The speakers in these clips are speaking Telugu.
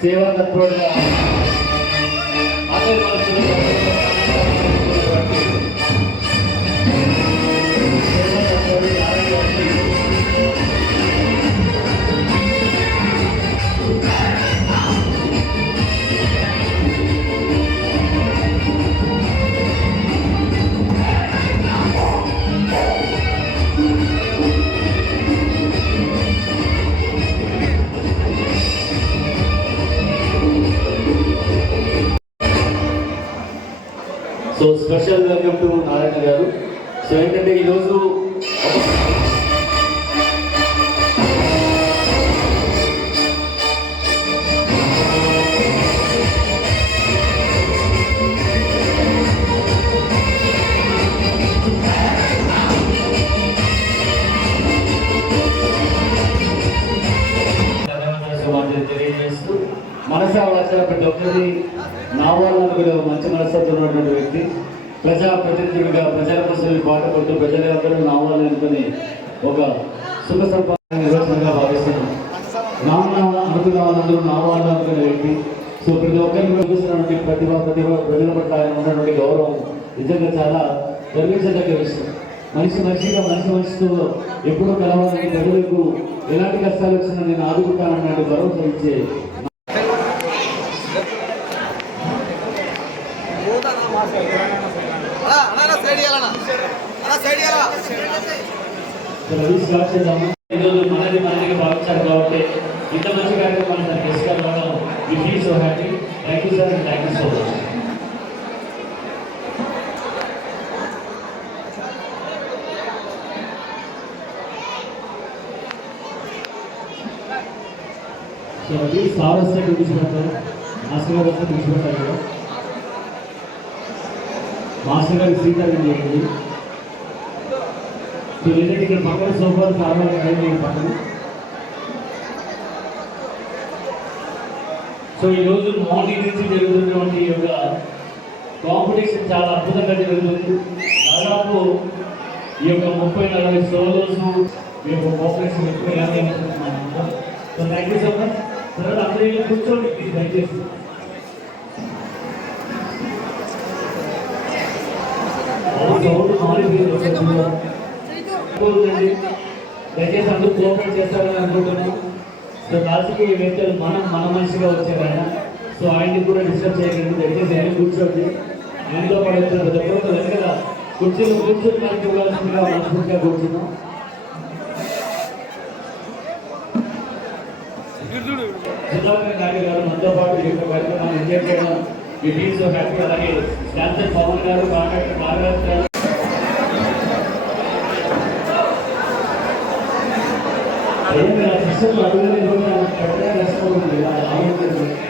సేవా తత్పరుడుగా అందరి స్పెషల్ వెల్కమ్ టు నారాయణ గారు. సో ఏంటంటే ఈరోజు తెలియజేస్తూ మనసా వాచ ప్రతి ఒక్కరి నా వాళ్ళ కూడా మంచి మనస్తత్వం ఉన్నటువంటి వ్యక్తి. ప్రజా ప్రతినిధుడిగా ప్రజల ప్రజలు పాటుపడుతూ ప్రజలందరూ నా అనుకుని ఒక సుఖ సంపాదన నిర్వచనంగా భావిస్తున్నాను నాన్న అనుకున్న వాళ్ళందరూ నా అనుకునే వ్యక్తి. సో ప్రతి ఒక్కరిని చూస్తున్నటువంటి ప్రతిభ ప్రతిభ ప్రజల పట్ల ఆయన ఉన్నటువంటి గౌరవం నిజంగా చాలా గర్వించదగ్గ విషయం. మనిషి మనిషిగా మనిషి మనిషితో ఎప్పుడూ కలవాలని ప్రజలకు ఎలాంటి కష్టాలు వచ్చినా నేను ఆదుకుంటానన్నట్టు భరోసా ఇచ్చే అన్నా అన్నా సైడ్ ఇవ్వాలన్నా అన్నా సైడ్ ఇవ్వాలా రవి స్టార్ట్ చేద్దాము ఈరోజు మనది మనదిగా భావించారు కాబట్టి ఇంత మంచి కార్యక్రమాన్ని సార్ గెస్ట్ రావడం we feel so happy thank you sir thank you so much so అది సార్ వస్తే చూపించుకుంటారు మాస్టర్ గారు వస్తే చూపించుకుంటారు మాస్టర్ గారికి స్వీకారం చేయండి. సో లేదంటే ఇక్కడ పక్కన సోఫాలు కావాలి కానీ పక్కన సో ఈరోజు మార్నింగ్ నుంచి జరుగుతున్నటువంటి ఈ యొక్క కాంపిటీషన్ చాలా అద్భుతంగా జరుగుతుంది. దాదాపు ఈ యొక్క ముప్పై నలభై సోలోస్ ఈ యొక్క competition so thank you so much తర్వాత అందరూ కూర్చోండి దయచేసి. సౌండ్ మారిపోయింది ఒకసారి దయచేసి అందరూ కోఆపరేట్ చేస్తారని అనుకుంటున్నాం. సో రాజకీయ వ్యక్తులు మనం మన మనిషిగా వచ్చారు ఆయన. సో ఆయన్ని కూడా డిస్టర్బ్ చేయకండి. దయచేసి ఆయన కూర్చోండి. ఆయనతో పాటు వచ్చిన ప్రతి ఒక్కరు దగ్గర కుర్చీలో కూర్చొని మనకి ఇవ్వాల్సిందిగా మనస్ఫూర్తిగా కూర్చున్నాం. సుధాకర్ నాయుడు గారు మనతో పాటు ఈ యొక్క కార్యక్రమాన్ని ఎంజాయ్ చేయడం ఈ టీమ్ సో హ్యాపీ అలాగే డాన్సర్ పవన్ గారు కాంట్రాక్టర్ నాగరాజ్ గారు ఏమి ఆ సిస్టమ్ అడుగునే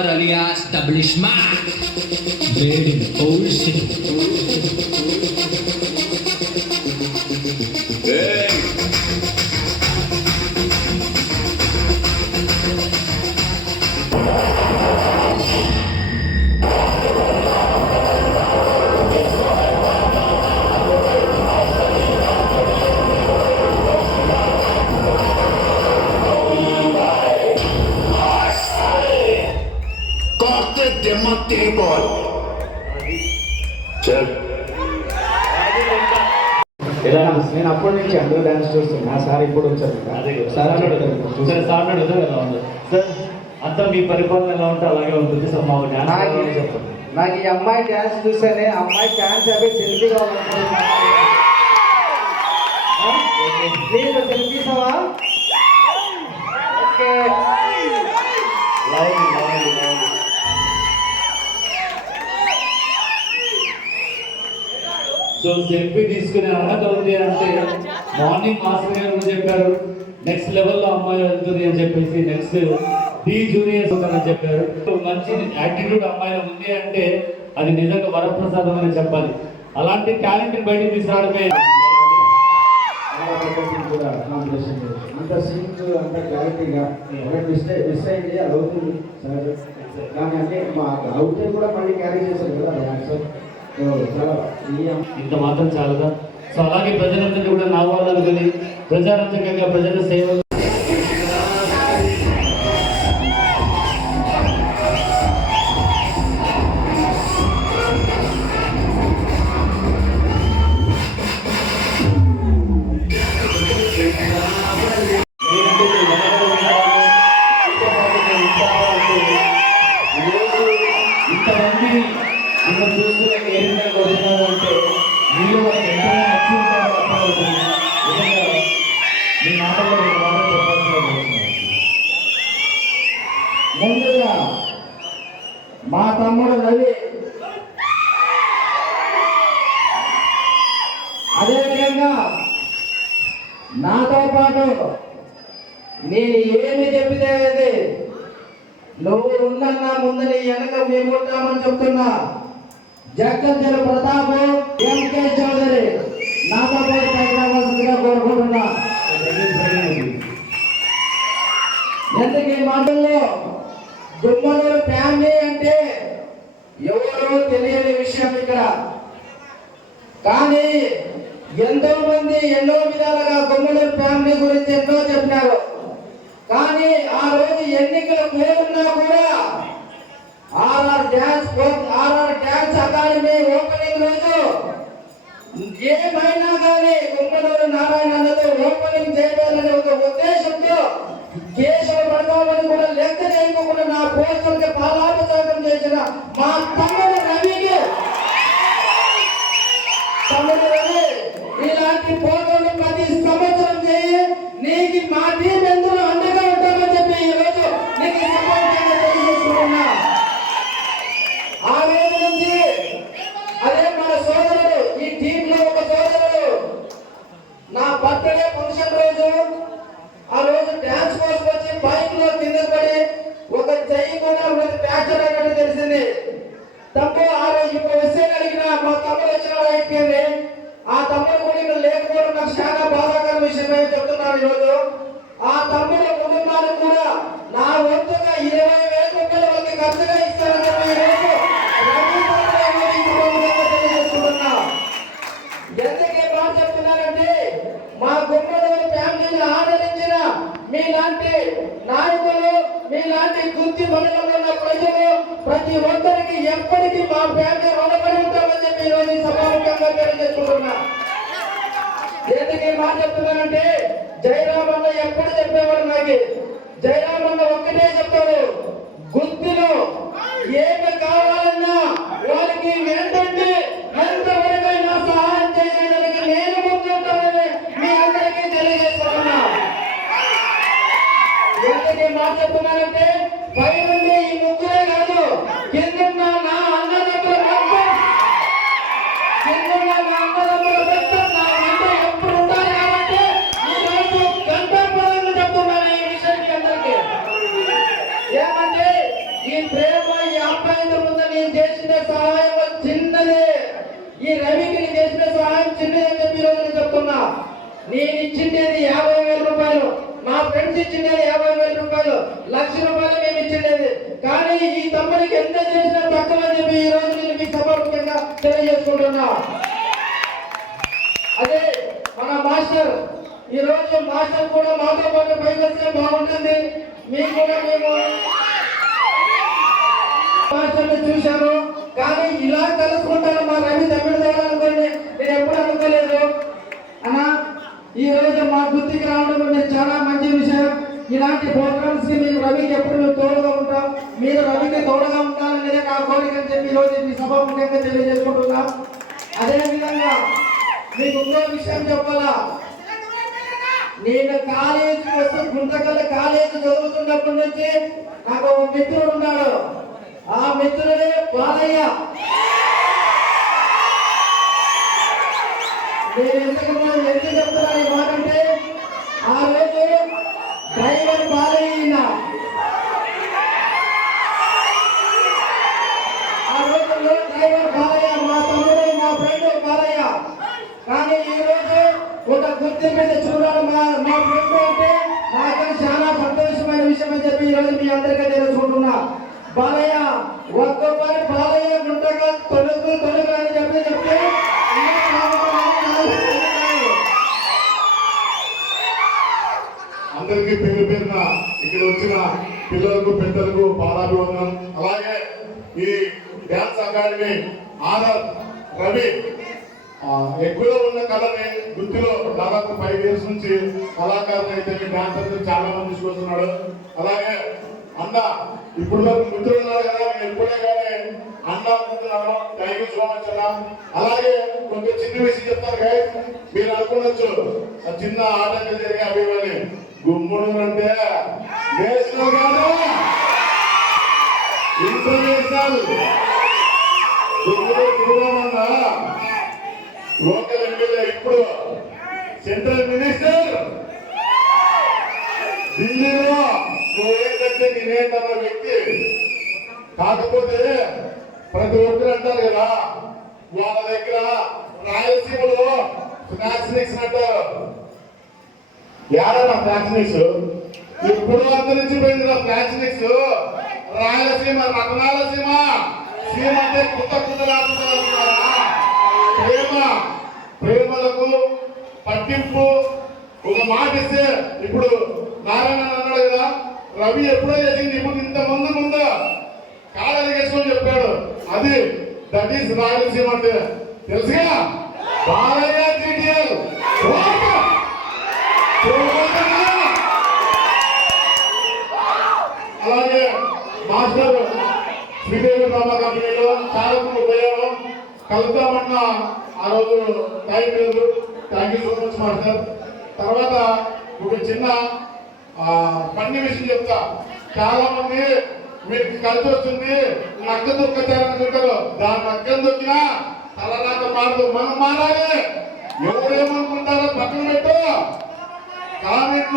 Establishment. Very old city. ఎలా నేను అప్పటి నుంచి అందరూ డాన్స్ చూస్తున్నా సార్ ఇప్పుడు వచ్చారు? అదే సార్ సార్. సరే ఎలా ఉంది? సార్ అంతా మీ పరిపాలన ఎలా ఉంటే అలాగే ఉంటుంది సార్ మాకు కావాలని చెప్పండి. నాకు ఈ అమ్మాయి డాన్స్ చూస్తేనే అమ్మాయి డాన్స్ అవి సెల్ఫీ కావాలనుకుంటున్నాను ప్లీజ్ సెల్ఫీ ఇస్తావా ఓకే. సో చెప్పి తీసుకునే అర్హత ఉంది అంటే మార్నింగ్ మాస్టర్ గారు చెప్పారు నెక్స్ట్ లెవెల్లో అమ్మాయి వెళ్తుంది అని చెప్పేసి నెక్స్ట్ డి జూనియర్స్ అని చెప్పారు. మంచి యాటిట్యూడ్ అమ్మాయి ఉంది అంటే అది నిజంగా వరప్రసాదం అని చెప్పాలి. అలాంటి టాలెంట్ బయట తీసుకురావడమే కూడా కాంపిటీషన్ అంత సీన్స్ అంత క్లారిటీగా మిస్ మిస్ అయింది అది అవుతుంది. కానీ అంటే మా అవుతే కూడా మళ్ళీ క్యారీ చేశారు కదా సార్. ఇంత మాత్రం చాలదా సో అలాగే ప్రజలందరికీ కూడా నా వాళ్ళు అనుకుని ప్రజారంజకంగా ప్రజల సేవలు నువ్వు ఉన్నన్నా ముందు నీ వెనక మేము ఉంటామని చెప్తున్నా. జగ్గంజల ప్రతాప్ ఎంకే చౌదరి నాతో పాటు పైకి కోరుకుంటున్నా. ఎందుకు ఈ మాటల్లో? గుమ్మనూరు ఫ్యామిలీ అంటే ఎవరో తెలియని విషయం ఇక్కడ. కానీ ఎంతో మంది ఎన్నో విధాలుగా గుమ్మనూరు ఫ్యామిలీ గురించి ఎన్నో చెప్పినారు. కానీ ఆ రోజు ఎన్నికలు పేరున్నా కూడా RR dance RR dance academy opening రోజు ఏమైనా కానీ గుమ్మనూరు నారాయణ అన్నది ఓపెనింగ్ చేయాలనే ఒక ఉద్దేశంతో కేసులు పడతామని కూడా లెక్క చేయకుండా నా పోస్టర్కి పాలాభిషేకం చేసిన మా తమ్ముడు రవికి. తమ్ముడు రవి ఇలాంటి ఫోటోలు ప్రతి సంవత్సరం చేయి నీకు మా టీం Também తెలియజేసుకుంటున్నా ఎందుకు ఈ మాట చెప్తున్నానంటే జయరామన్న ఎప్పుడు చెప్పేవాడు నాకు. జయరామన్న ఒక్కటే చెప్తాడు గుర్తిలో ఏమి నేను చేసిన సహాయం చిన్నదే. ఈ రవికి నేను చేసిన సహాయం చిన్నదే అని చెప్పి రోజు నేను చెప్తున్నా. నేను ఇచ్చిండేది యాభై వేల రూపాయలు. మా ఫ్రెండ్స్ ఇచ్చిండేది యాభై వేల రూపాయలు. లక్ష రూపాయలు మేము ఇచ్చిండేది. కానీ ఈ తమ్ముడికి ఎంత చేసినా తక్కువ అని చెప్పి ఈ రోజు నేను మీకు సమర్పకంగా తెలియజేసుకుంటున్నా. అదే మన మాస్టర్ ఈ రోజు మాస్టర్ కూడా మాతో పాటు పైకి వస్తే బాగుంటుంది. మీకు కూడా మేము మాస్టర్ని చూశాను. కానీ ఇలా కలుసుకుంటాను మా రవి తమిళ ద్వారా అనుకోండి. నేను ఎప్పుడు అనుకోలేదు. అన్నా ఈ రోజు మా గుర్తికి రావడం మీరు చాలా మంచి విషయం. ఇలాంటి ప్రోగ్రామ్స్కి మీరు రవికి ఎప్పుడు మేము తోడుగా ఉంటాం. మీరు రవికి తోడుగా ఉండాలనేదే నా కోరిక అని చెప్పి ఈరోజు రోజు మీ సభ ముఖ్యంగా తెలియజేసుకుంటున్నాం. అదే విధంగా మీకు ఇంకో విషయం చెప్పాలా? నేను కాలేజీ వస్తూ గుంతకల్ కాలేజీ చదువుతున్నప్పటి నుంచి నాకు ఒక మిత్రుడు ఉన్నాడు. ఆ మిత్రుడే బాలయ్య. నేను ఎందుకు ఎందుకు చెప్తున్నా ఈ మాట అంటే ఆ రోజు driver Balayya dance academy Anand Ravi. ఆ, ఎక్కువగా ఉన్న కళని వృత్తిలో దాదాపు ఫైవ్ ఇయర్స్ నుంచి కళాకారులు అయితే డాన్సర్ చాలా మంది చూస్తున్నాడు అలాగే అన్న ఇప్పుడు నాకు మిత్రులు ఉన్నారు కదా ఎప్పుడే కానీ అన్న అనుకుంటున్నాను థ్యాంక్ యూ సో మచ్ అన్న. అలాగే కొంచెం చిన్న విషయం చెప్తారు guys. మీరు అనుకోవచ్చు ఆ చిన్న ఆటంకం జరిగే అవి ఇవని గుమ్ముడు అంటే నేషనల్ ఇంటర్నేషనల్ గుమ్ముడు లోకల్ ఎమ్మెల్యే ఇప్పుడు. Central minister! ఢిల్లీలో నువ్వేంటంటే నేనేంటన్న వ్యక్తి. కాకపోతే ప్రతి ఒక్కరు అంటారు కదా వాళ్ళ దగ్గర రాయలసీమలో ఫ్యాక్సినిక్స్ అంటారు ఎవరన్నా ఫ్యాక్సినిక్స్ ఇప్పుడు అంతరించిపోయింది నా ఫ్యాక్సినిక్స్ రాయలసీమ రత్నాలసీమ సీమ. అంటే కుత కుతలాడుతున్నారా ప్రేమ ప్రేమలకు పట్టింపు. ఒక మాట ఇస్తే ఇప్పుడు నారాయణ అన్నాడు కదా రవి ఎప్పుడో చేసింది ఇప్పుడు ఇంత ముందు ముందు. కాళ్ళని చెప్పాడు. అది దట్ ఈస్ రాయలసీమ అంటే. తెలుసుగా? బాలయ్య టీటీఎల్ అలాగే మాస్టర్ శ్రీదేవి డ్రామా కంపెనీలో చాలకులు పోయాము కలుద్దామన్న ఆ రోజు టైం లేదు. Thank you so much master తర్వాత ఒక చిన్న పన్ని విషయం చెప్తా. చాలా మంది మీకు కలిసి వస్తుంది. నక్క దొక్కచారనుకుంటారు దాని నక్కని దొక్కినా తలరాక మారదు మనం మారాలి. ఎవరేమనుకుంటారో పక్కన పెట్టు. కామెంట్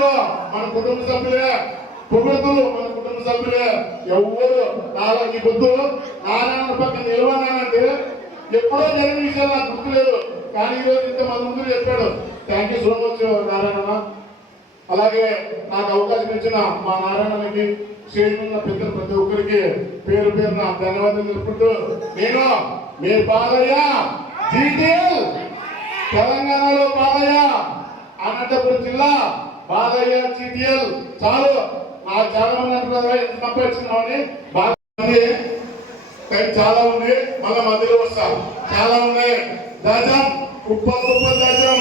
మన కుటుంబ సభ్యులే. పొగడుతులు మన సభ్యులే ఎవరు నాలో నీ పొద్దు నారాయణ పక్కన నిలవనానంటే ఎప్పుడో జరిగిన విషయాలు నాకు గుర్తులేదు. కానీ ఈరోజు రోజు ఇంత మన ముందు చెప్పాడు. Thank you so much Narayana అలాగే నాకు అవకాశం ఇచ్చిన మా నారాయణకి స్టేజ్ ఉన్న పెద్దలు ప్రతి ఒక్కరికి పేరు పేరున ధన్యవాదాలు తెలుపుకుంటూ నేను మీ బాలయ్య జీటీఎల్ తెలంగాణలో బాలయ్య అనంతపురం జిల్లా బాలయ్య జీటీఎల్ చాలు. నాకు చాలా మంది సంపాదించుకున్నామని బాగా మంది టైం చాలా ఉంది. మళ్ళా మధ్యలో వస్తా. చాలా ఉన్నాయి. దాజం కుప్ప కుప్ప దాజం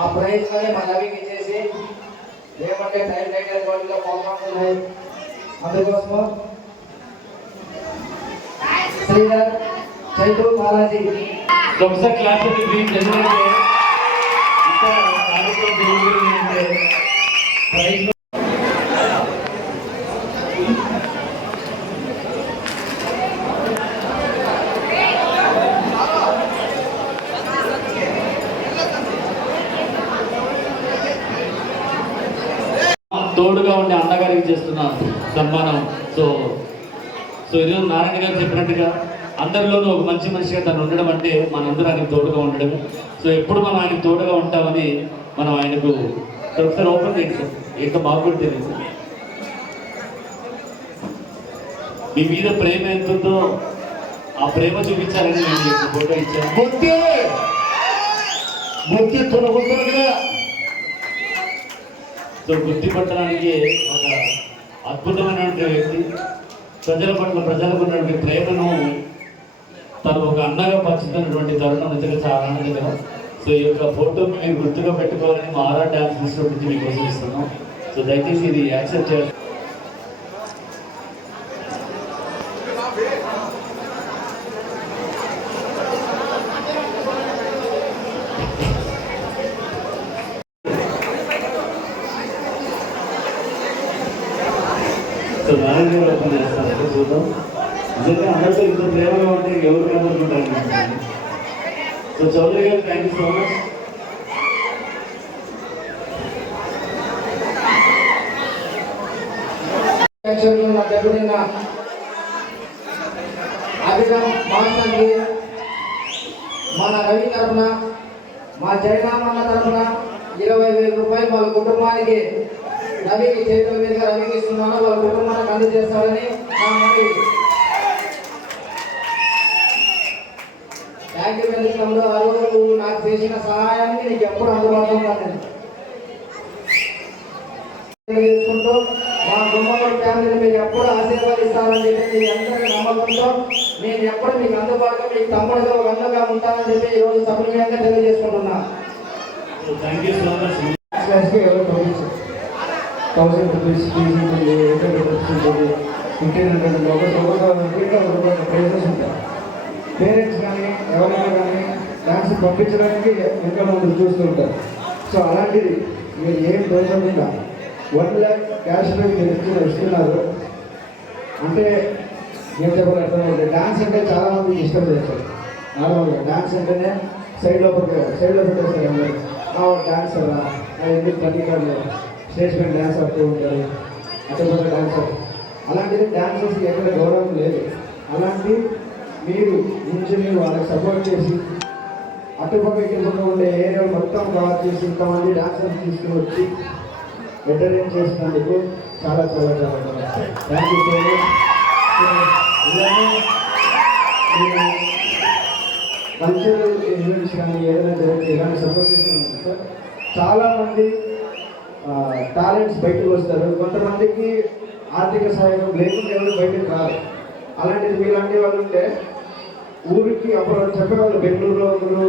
ఆ ప్రైజ్ మనీ మా రవికి ఇచ్చేసి ఏమంటే టైం లైటర్ బాడీలో ప్రోగ్రామ్స్ ఉన్నాయి. అందుకోసము శ్రీధర్ చైతు బాలాజీ. ఒకసారి క్లాస్ ఎందుకంటే ఇంకా తోడుగా ఉండే అన్నగారికి చేస్తున్న సన్మానం. సో సో ఇది నారాయణ గారు చెప్పినట్టుగా అందరిలోనూ ఒక మంచి మనిషిగా తను ఉండడం అంటే మనందరూ ఆయనకు తోడుగా ఉండడమే. సో ఎప్పుడు మనం ఆయనకు తోడుగా ఉంటామని మనం ఆయనకు ఒకసారి ఓపెన్ చేయండి సార్ ఏంటో మాకు కూడా తెలియదు. మీ మీద ప్రేమ ఎంత ఉందో ఆ ప్రేమ చూపించాలని నేను మీకు ఫోటో ఇచ్చాను. బుద్ధి బుద్ధి తొలగుతుంది సో గుర్తుపట్టడానికి ఒక అద్భుతమైనటువంటి వ్యక్తి. ప్రజల పట్ల ప్రజలకు ఉన్నటువంటి ప్రేమను తను ఒక అన్నగా పంచుతున్నటువంటి తరుణం నిజంగా చాలా ఆనందకరం సో ఈ యొక్క ఫోటో మీరు గుర్తుగా పెట్టుకోవాలని మారా డ్యాన్స్ ఇన్స్టిట్యూట్ నుంచి మీకు కోసం సో దయచేసి ఇది యాక్సెప్ట్ చేయాలి సో నారాయణ గారు ఓపెన్ చేస్తారంటే చూద్దాం నిజంగా అందరితో ఇంత ప్రేమగా ఉంటే ఎవరు కనుకుంటారు సో చౌదరి గారు థ్యాంక్ యూ సో మచ్ అధ్యక్షుడు నా దగ్గరున్న అభిరామ్ మన రవి తరఫున మా జయరామన్న తరఫున ఇరవై వేల రూపాయలు వాళ్ళ కుటుంబానికి రవికి చేతుల మీదుగా రవికి ఇస్తున్నాను. వాళ్ళ కుటుంబానికి అందజేస్తారని నా మనవి వెరీ ఆ రోజు నువ్వు నాకు చేసిన సహాయానికి నీకు ఎప్పుడు అందుబాటులో ఉన్నాను నేను చేసుకుంటూ మా గుమ్మడి ఫ్యామిలీని మీరు ఎప్పుడు ఆశీర్వదిస్తారని చెప్పి మీ అందరి నమ్మకంతో నేను ఎప్పుడు మీకు అందుబాటులో మీకు తమ్ముడుగా అన్నగా ఉంటానని చెప్పి ఈరోజు సభ్యంగా తెలియజేసుకుంటున్నా. థౌసండ్ రూపీస్ ఫీజు ఉంటుంది ఎయిట్ హండ్రెడ్ రూపీస్ ఉంటుంది ఫిఫ్టీన్ హండ్రెడ్ ఉంటుంది ఒక ఒక ఒక ప్రైజెస్ ఉంటాయి పేరెంట్స్ ఎవరైనా కానీ డ్యాన్స్ పంపించడానికి ఇంకా ముందు చూస్తూ ఉంటారు. సో అలాంటిది మీరు ఏం దోషకుండా వన్ ల్యాక్ క్యాష్ బ్యాక్ మీరు ఇచ్చిన ఇస్తున్నారు. అంటే నేను చెప్పాలి అర్థమైంది డ్యాన్స్ అంటే చాలా మందికి ఇష్టం చేస్తారు నార్మల్గా డ్యాన్స్ అంటేనే సైడ్లో సైడ్లో పెట్టేస్తారు అందరూ. డాన్సర్ ఎందుకు తల్లిదండ్రులు స్టేజ్ పైన డ్యాన్స్ ఆడుతూ ఉంటారు. అక్కడ డ్యాన్సర్ అలాంటిది డ్యాన్సర్స్కి ఎక్కడ గౌరవం లేదు. అలాంటి మీరు నుంచుని వాళ్ళకి సపోర్ట్ చేసి అటుపక్క ఇటుపక్క ఉండే ఏరియా మొత్తం కవర్ చేసి ఇంతమంది డాన్సర్స్ తీసుకుని వచ్చి ఎంటర్టైన్ చేసినందుకు చాలా చాలా చాలా thank you so much cultural events కానీ ఏదైనా జరిగితే ఇలాంటి సపోర్ట్ చేస్తున్నాం సార్. చాలామంది టాలెంట్స్ బయటకు వస్తారు. కొంతమందికి ఆర్థిక సహాయం లేకుండా ఎవరు బయటకు రారు. అలాంటిది మీలాంటి వాళ్ళు ఉంటే ఊరికి అప్పుడు చెప్పేవాళ్ళు బెంగళూరులో ఒకరు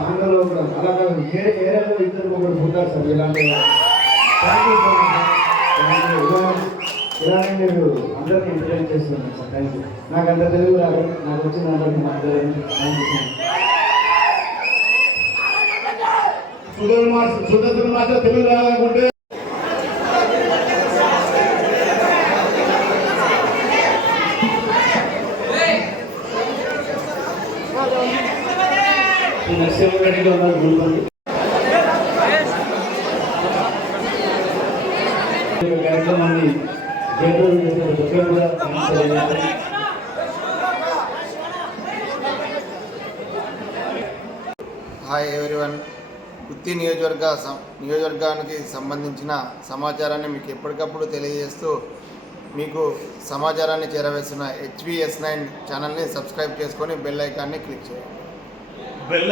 ఆంధ్రలో ఒకరు అలా ఏ ఏరియాలో ఇద్దరు ఒకరు ఉంటారు సార్ ఇలాంటి వాళ్ళు. ఇలానే మీరు అందరినీ ఎంటర్టైన్ చేస్తున్నాను సార్. థ్యాంక్ యూ నాకు అంత తెలుగు రాదు. నాకు వచ్చిన అందరినీ మాట్లాడండి thank you so much Sudheer master Sudarshan master Telugu రావాలనుకుంటే ఉన్నారు కార్యక్రమాన్ని జయప్రదం చేసిన ప్రతి కూడా హాయ్ ఎవ్రీవన్ గుత్తి నియోజకవర్గ నియోజకవర్గానికి సంబంధించిన సమాచారాన్ని మీకు ఎప్పటికప్పుడు తెలియజేస్తూ మీకు సమాచారాన్ని చేరవేస్తున్న హెచ్విఎస్ నైన్ ఛానల్ని సబ్స్క్రైబ్ చేసుకొని బెల్ ఐకాన్ని క్లిక్ చేయండి.